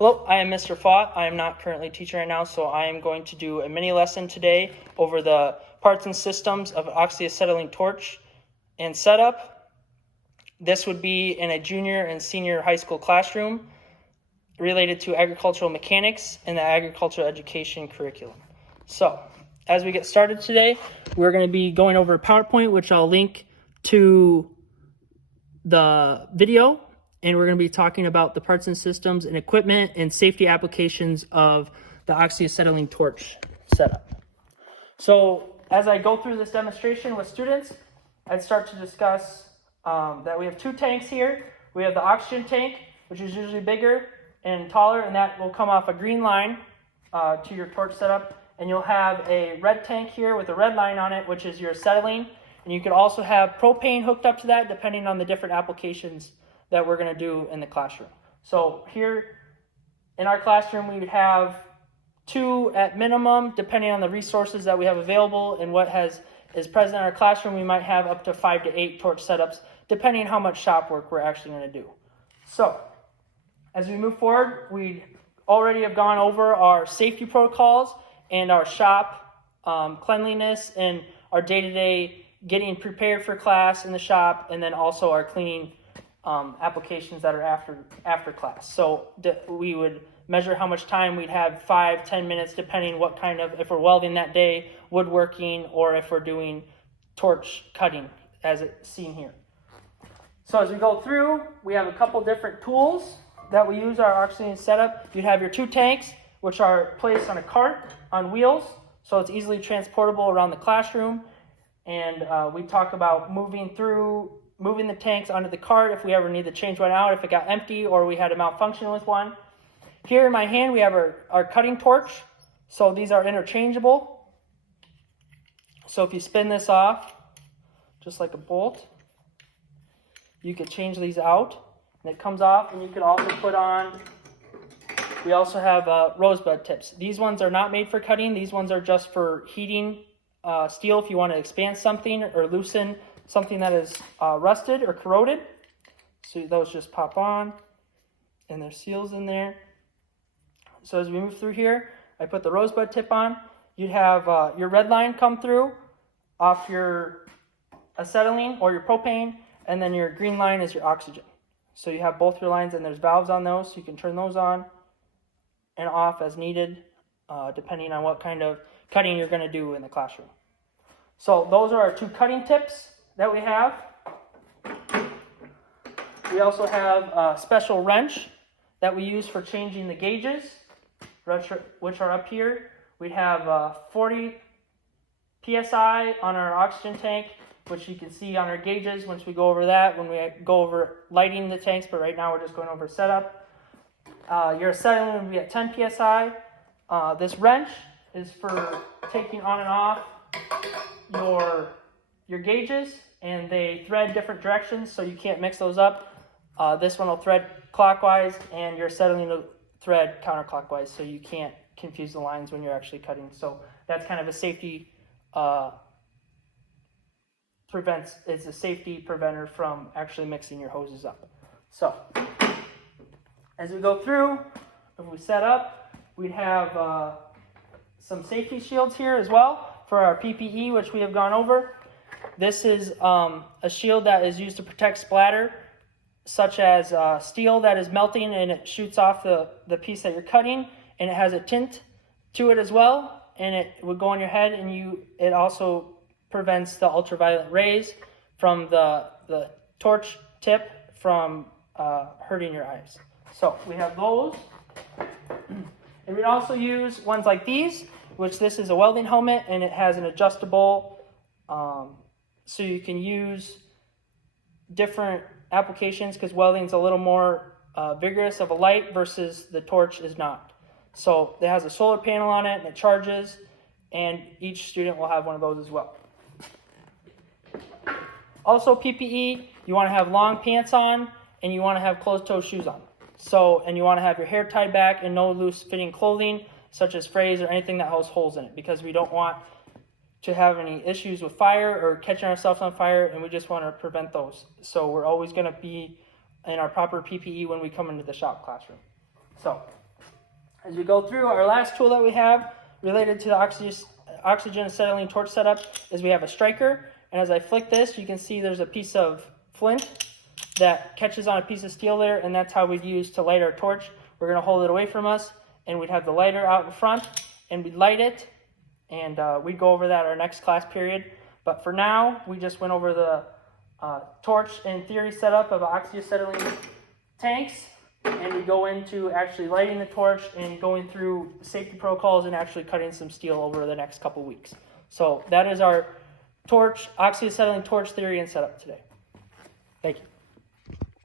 Hello, I am Mr. Fott. I am not currently teaching right now, so I am going to do a mini lesson today over the parts and systems of oxy-acetylene torch and setup. This would be in a junior and senior high school classroom related to agricultural mechanics and the agricultural education curriculum. So, as we get started today, we're going to be going over a PowerPoint, which I'll link to the video. And we're going to be talking about the parts and systems and equipment and safety applications of the oxy-acetylene torch setup. So as I go through this demonstration with students, I'd start to discuss that we have two tanks here. We have the oxygen tank, which is usually bigger and taller, and that will come off a green line to your torch setup. And you'll have a red tank here with a red line on it, which is your acetylene. And you could also have propane hooked up to that, depending on the different applications that we're going to do in the classroom. So here in our classroom, we would have 2 at minimum, depending on the resources that we have available and what is present in our classroom. We might have up to 5 to 8 torch setups, depending on how much shop work we're actually going to do. So as we move forward, we already have gone over our safety protocols and our shop cleanliness and our day-to-day getting prepared for class in the shop, and then also our cleaning applications that are after class. So we would measure how much time we'd have, 5-10 minutes, depending what kind of, if we're welding that day, woodworking, or if we're doing torch cutting, as it's seen here. So as we go through, we have a couple different tools that we use our oxygen setup. You'd have your 2 tanks, which are placed on a cart on wheels, so it's easily transportable around the classroom. And we talk about moving the tanks onto the cart if we ever need to change one out, if it got empty or we had a malfunction with one. Here in my hand, we have our cutting torch. So these are interchangeable. So if you spin this off, just like a bolt, you could change these out and it comes off. And you could also put on, we also have rosebud tips. These ones are not made for cutting. These ones are just for heating steel if you want to expand something or loosen something that is rusted or corroded. So those just pop on and there's seals in there. So as we move through here, I put the rosebud tip on. You'd have your red line come through off your acetylene or your propane, and then your green line is your oxygen. So you have both your lines, and there's valves on those, so you can turn those on and off as needed, depending on what kind of cutting you're going to do in the classroom. So those are our 2 cutting tips that we have. We also have a special wrench that we use for changing the gauges, which are up here. We have 40 psi on our oxygen tank, which you can see on our gauges once we go over that, when we go over lighting the tanks, but right now we're just going over setup. Your acetylene would be at 10 psi. This wrench is for taking on and off your gauges, and they thread different directions, so you can't mix those up. This one will thread clockwise, and your acetylene will thread counterclockwise, so you can't confuse the lines when you're actually cutting. So that's kind of a safety it's a safety preventer from actually mixing your hoses up. So as we go through, if we set up, we'd have some safety shields here as well for our PPE, which we have gone over. This is a shield that is used to protect splatter, such as steel that is melting and it shoots off the piece that you're cutting, and it has a tint to it as well, and it would go on your head, and it also prevents the ultraviolet rays from the torch tip from hurting your eyes. So we have those. And we also use ones like these, which this is a welding helmet, and it has an adjustable, so you can use different applications, because welding is a little more vigorous of a light versus the torch is not. So it has a solar panel on it and it charges, and each student will have one of those as well. Also PPE, you want to have long pants on, and you want to have closed-toe shoes on. So, and you want to have your hair tied back and no loose-fitting clothing, such as frays or anything that has holes in it, because we don't want to have any issues with fire or catching ourselves on fire, and we just want to prevent those. So we're always going to be in our proper PPE when we come into the shop classroom. So As we go through, our last tool that we have related to the oxygen acetylene torch setup is we have a striker. And as I flick this, you can see there's a piece of flint that catches on a piece of steel there, and that's how we'd use to light our torch. We're going to hold it away from us, and we'd have the lighter out in front, and we'd light it, and we'd go over that our next class period. But for now, we just went over the torch and theory setup of oxyacetylene tanks, and we go into actually lighting the torch and going through safety protocols and actually cutting some steel over the next couple weeks. So that is our oxyacetylene torch theory and setup today. Thank you.